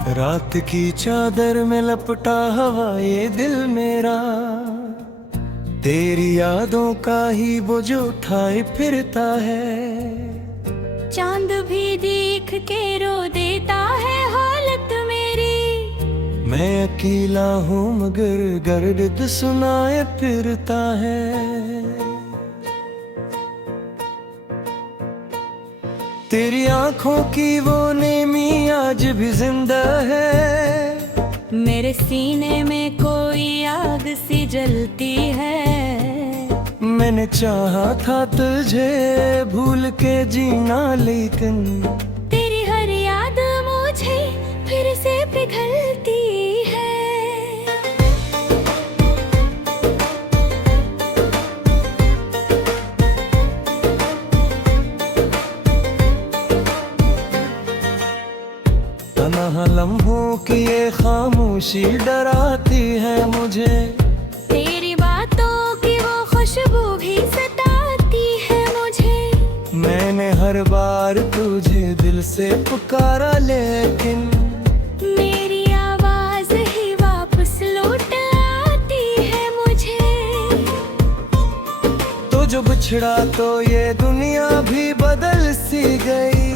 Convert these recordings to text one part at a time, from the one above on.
रात की चादर में लपटा हवा ये दिल मेरा, तेरी यादों का ही बोझ उठाए फिरता है। चांद भी देख के रो देता है हालत मेरी। मैं अकेला हूँ मगर गर्द सुनाए फिरता है। तेरी आंखों की वो नेमी आज भी जिंदा है। मेरे सीने में कोई आग सी जलती है। मैंने चाहा था तुझे भूल के जीना, लेकिन तेरी हर याद मुझे फिर से पिघलती है। तन्हा लम्हों की ये खामोशी डराती है मुझे। तेरी बातों की वो खुशबू भी सताती है मुझे। मैंने हर बार तुझे दिल से पुकारा, लेकिन मेरी आवाज ही वापस लौट आती है मुझे। तो जो बिछड़ा तो ये दुनिया भी बदल सी गई।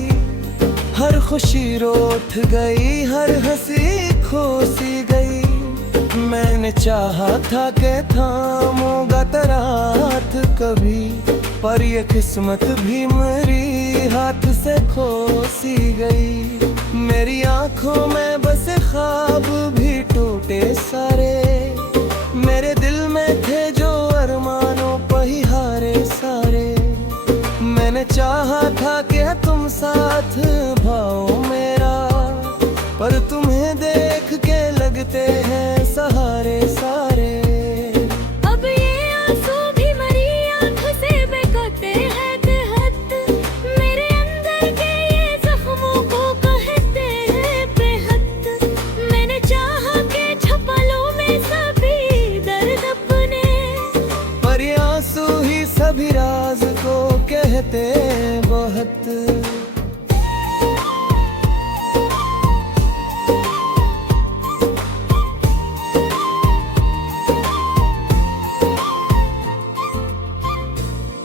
हर खुशी रोठ गई, हर हंसी खो सी गई। मैंने चाहा था कि थामूंगा तेरा हाथ कभी, पर ये किस्मत भी मेरी हाथ से खो सी गई। मेरी आंखों में बसे ख्वाब भी टूटे सारे। मेरे दिल में थे जो अरमानों पहिहारे सारे। मैंने चाहा था कि तुम साथ भाओ मेरा, पर तुम्हें देख के लगते हैं सहारे सारे। अब ये आंसू भी मरी आंखों से बहते हैं बेहद। मेरे अंदर के ये जख्मों को कहते हैं बेहद। मैंने चाहा कि छुपा लूं मैं सभी दर्द अपने, पर ये आंसू ही सभी राज को कहते बहुत।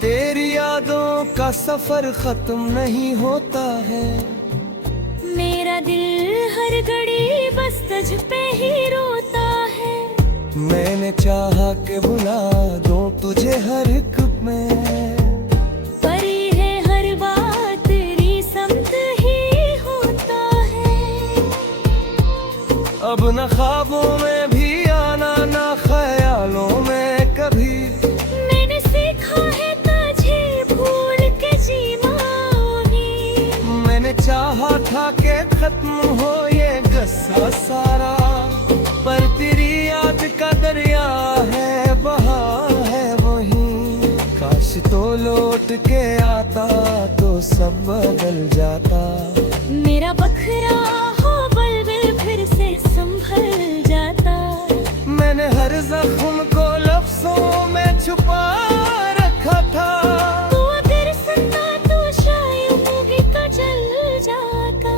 तेरी यादों का सफर खत्म नहीं होता है। मेरा दिल हर घड़ी बस तुझ पे ही रोता है। मैंने चाहा कि बुला दूं तुझे हर एक में, पर है हर बात तेरी समत ही होता है। अब न ख्वाबों में भी आना, ना ख्यालों में कभी। मैंने सीखा है तुझे भूल के जीना भी। मैंने चाहा था कि खत्म हो ये गुस्सा सारा, पर तेरी याद का दरिया है बहा है वही। काश तो लौट के आता तो सब बदल जाता। मेरा बखरा हो बलबिल फिर से संभल जाता। मैंने हर जख्म को लफ्जों में छुपा रखा था। तू अगर सुनता तो शायद भी तो जल जाता।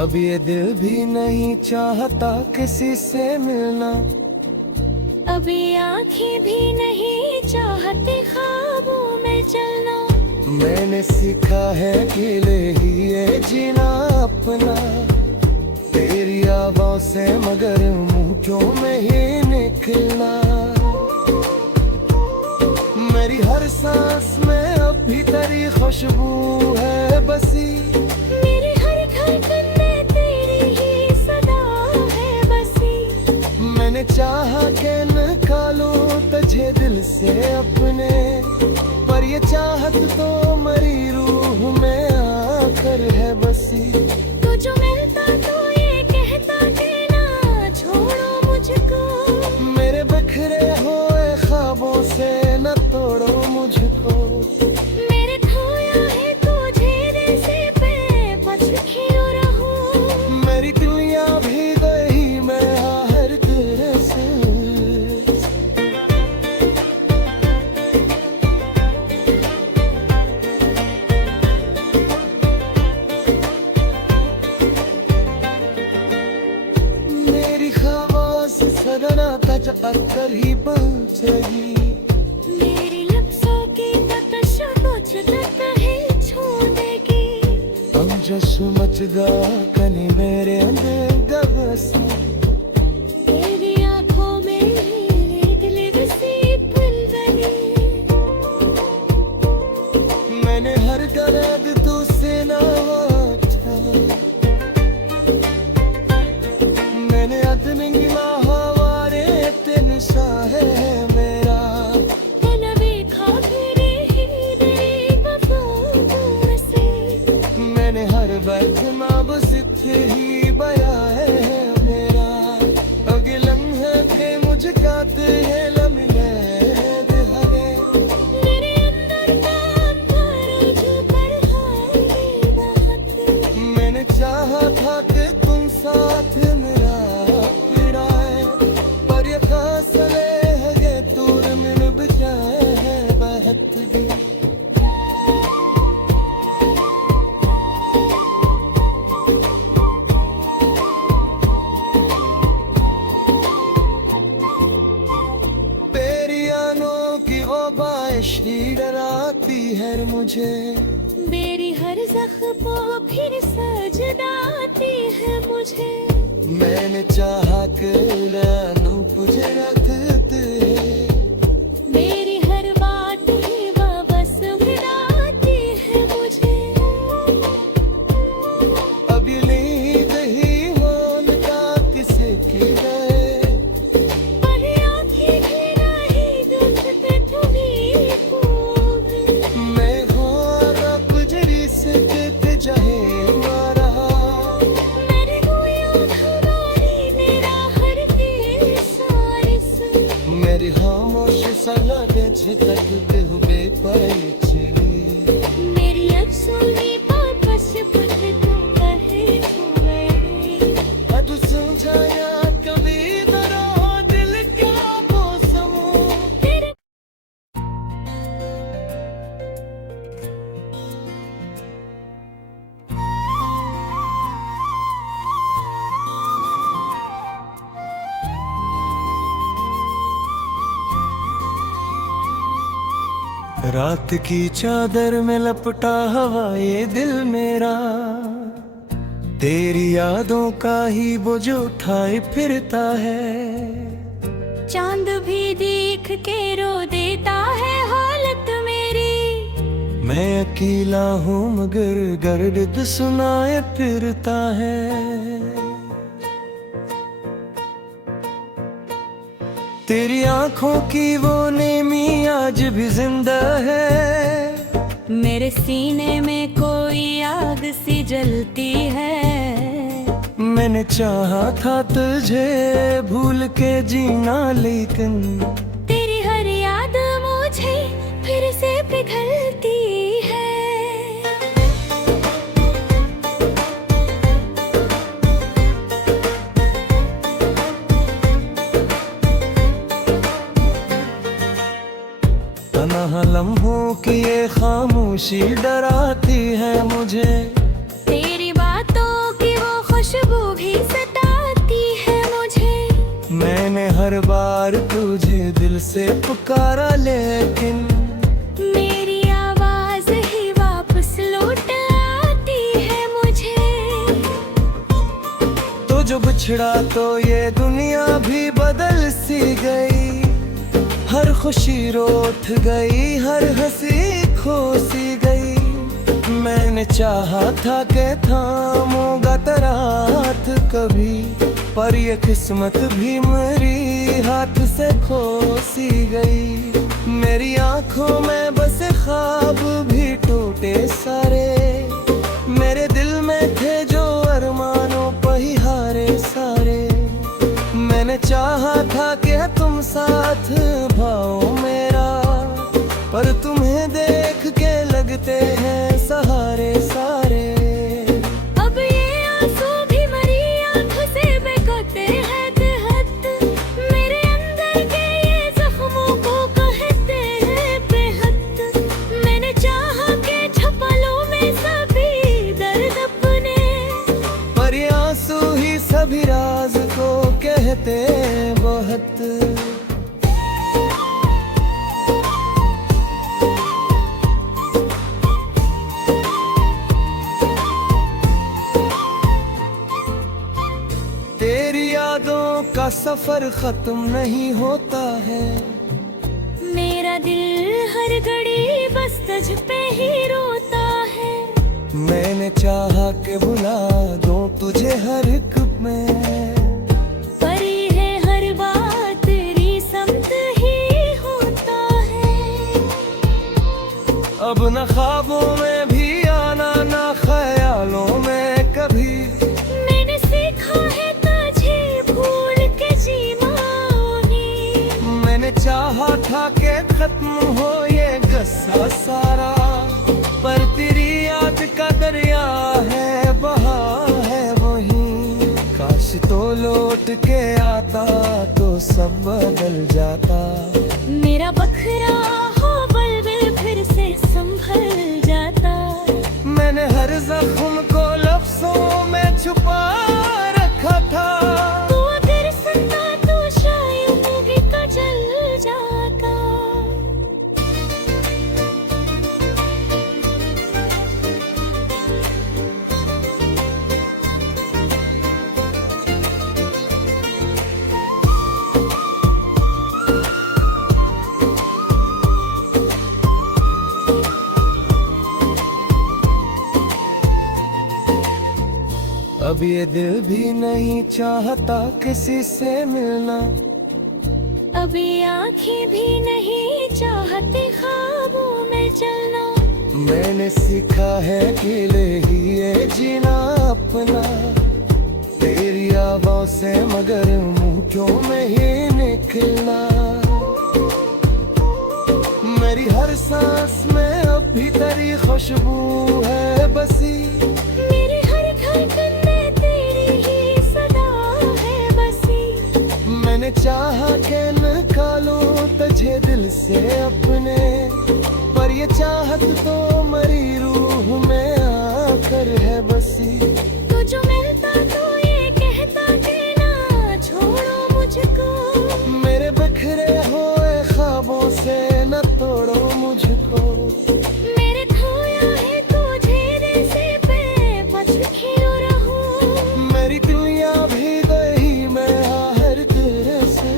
अब ये दिल भी नहीं चाहता किसी से मिलना। अभी आंखें भी नहीं चाहती ख्वाबों में चलना। मैंने सीखा है अकेले ही ये जीना अपना। तेरी आवाज़ से मगर मुंहों में ही निकलना। मेरी हर सांस में अब भी तेरी खुशबू है बसी। मेरे हर धड़कन में तेरी ही सदा है बसी। मैंने चाहा कि निकालूं तुझे दिल से अपने, पर ये चाहत तो मरी रूह में आकर है बसी। तू जो मिलता तो ये कहता कि ना छोड़ो मुझको। मेरे बिखरे हुए ख्वाबों से न तोड़ो मुझे। मुझको। मेरे खोया है तुझे दिल से बेबस क्यों रहूं। मेरी दुनिया भी गई मैं आहर तेरे से। मेरी खवास सदना तज अक्कर ही पहुंचेगी। मेरी लफ्ज़ों की तकश तुझ तक ही छोड़ेगी। हम जश्न मचदा कनी मेरे अंदर दबसा। तेरी आँखों में लिप सी पल बनी। मैंने हर दर्द तुझसे ना वाचा। मैंने अदमिंग माहवारे तेन सा है मेरा। तन देखा फिर ही तेरी वफा से। मैंने हर वक्त माबूस ही बया है मेरा। अगे लम्हे थे मुझ गाते हैं लम्हे दिहाए। मेरे अंदर का अंधारा जो पर हाय बात। मैंने चाहा था कि तुम साथ मेरा पिड़ाए। पर ये फासले है दूर मिल बजाए है बहत भी। तेरी आनों की ग़ुबाइश ही डराती है मुझे। मेरी हर ज़ख्मों फिर सजदाती है मुझे। मैंने चाहा कि लानू तुझे रखते। मेरी हर बात ही वापस मिलाती है मुझे। अब ये नींद ही मौन का किसे की गए। पर आँखें भी नहीं देखते तुम्हीं को। मैं हारा गुजरी से कहते जाहे मारा। मेरे गोया हमारी मेरा हर दिल सारिस। मेरी खामोश सलाह झटकते हुए पाए चली। मेरी अफसोनी वापस पट तुम कहे छुए। तू समझाया कभी दरो दिल क्या मौसमों। तेरे रात की चादर में लपटा हवा ये दिल मेरा। तेरी यादों का ही बोझ उठाए फिरता है। चांद भी देख के रो देता है हालत मेरी। मैं अकेला हूँ मगर गर्द सुनाए फिरता है। तेरी आंखों की वो नेमी आज भी जिंदा है। मेरे सीने में कोई आग सी जलती है। मैंने चाहा था तुझे भूल के जीना लेकिन तेरी हर याद मुझे फिर से पिघलती है। तन्हा लम्हों की ये खामोशी डराती है मुझे। तेरी बातों की वो खुशबू भी सताती है मुझे। मैंने हर बार तुझे दिल से पुकारा लेकिन मेरी आवाज ही वापस लौट आती है मुझे। तो जो बिछड़ा तो ये दुनिया भी बदल सी गई। हर खुशी रोठ गई हर हंसी खो सी गई। मैंने चाहा था कि थामूंगा तेरा हाथ कभी। पर ये किस्मत भी मेरी हाथ से खो सी गई। मेरी आंखों में बस ख्वाब भी टूटे सारे। मेरे दिल में थे जो अरमानों पहिहारे सारे। मैंने चाहा था कि तुम साथ भाओ मेरा। पर तुम्हें सफर खत्म नहीं होता है। मेरा दिल हर घड़ी बस तुझ पे ही रोता है। मैंने चाहा कि भुला दूं तुझे हर एक में, पर ये हर बात तेरी समत ही होता है। अब न ख्वाबों में भी आना, ना ख्यालों में कभी। मैंने सीखा है तुझे भूल के जीना भी। मैंने चाहा था कि खत्म हो ये गुस्सा सारा, पर तेरी याद का दरिया है बहा है वही। काश तो लौट के आता तो सब बदल जाता। मेरा बखरा हो बलबिल फिर से संभल जाता। मैंने हर जख्म को लफ्जों में छुपा रखा था। तू अगर सुनता तो शायद गीता जल जाता। अब ये दिल भी नहीं चाहता किसी से मिलना। अभी आँखें भी नहीं चाहती ख्वाबों में चलना। मैंने सीखा है अकेले ही ये जीना अपना। तेरी आवाज़ से मगर मुंहों में ही निकलना। मेरी हर सांस में अब भी तेरी खुशबू है बसी। मेरे हर धड़कन में तेरी ही सदा है बसी। मैंने चाहा कि निकालूं तुझे दिल से अपने, पर ये चाहत तो मरी रूह में आकर है बसी। तो जो मिलता तो ये कहता कि ना छोड़ो मुझको। मेरे बिखरे हुए ख्वाबों से न तोड़ो मुझको। मेरे खोया है तुझे जैसे पे पछी रहूं। मेरी दुनिया भी गई मैं हर तेरे से।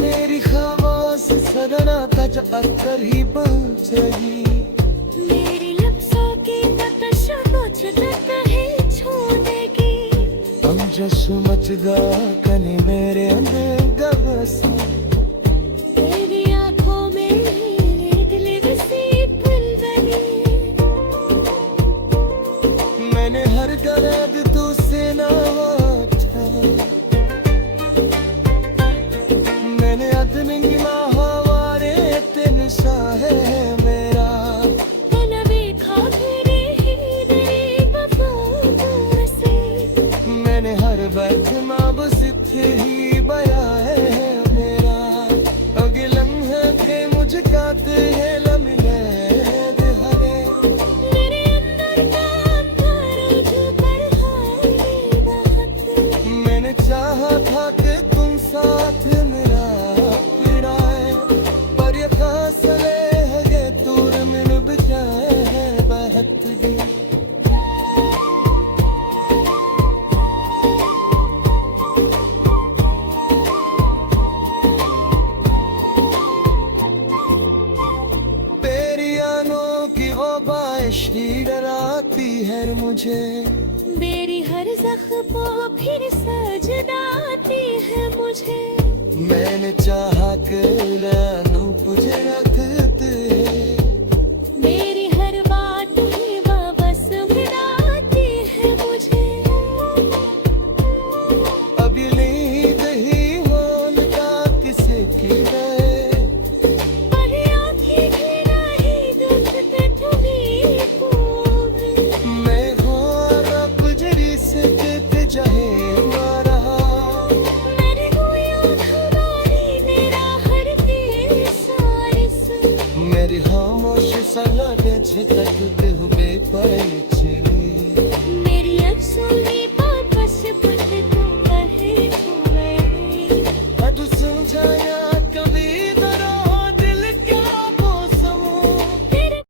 मेरी खवास सदना तज अक्कर ही बन रही। मेरी लफ्ज़ों की तकश कुछ तक ही छोड़ेगी। अंजस मचदा कने मेरे अंदर गवसा। तेरी आँखों में दिल बसी फूल बनी। मैंने हर दर्द तुझसे ना वाचा। मैंने अदमिनी माहवारे तेन सा है मेरा। तन देखा फिर ही तेरी वफा से। मैंने हर वक्त माबुज़ित ही बया है मेरा। अगे लम्हे थे मुझ काते हैं लम्हे दिहारे। मेरे अंदर का अंधारा जो पर है बात। मैंने चाहा था कि तुम साथ मेरा पिराए, पर ये फासले है दूर में बिछाए हैं बहत दी। तेरी आनों की ग़ुबाश ही डराती है मुझे। मेरी हर ज़ख्म फिर सजदाती है मुझे। मैंने चाहा कि रानू तुझे रखते। मेरी हर बात ही वापस मिलाती है मुझे। अब ये नींद ही होल का किसे की गए। पर आँखें भी नहीं देखते तुम्हें खूब। मैं हुआ गुजरी से कहते जाए मारा। मेरे गोया हमारी मेरा हर दिल सारिस। मेरी खामोश सलाह झटकते हुए पड़े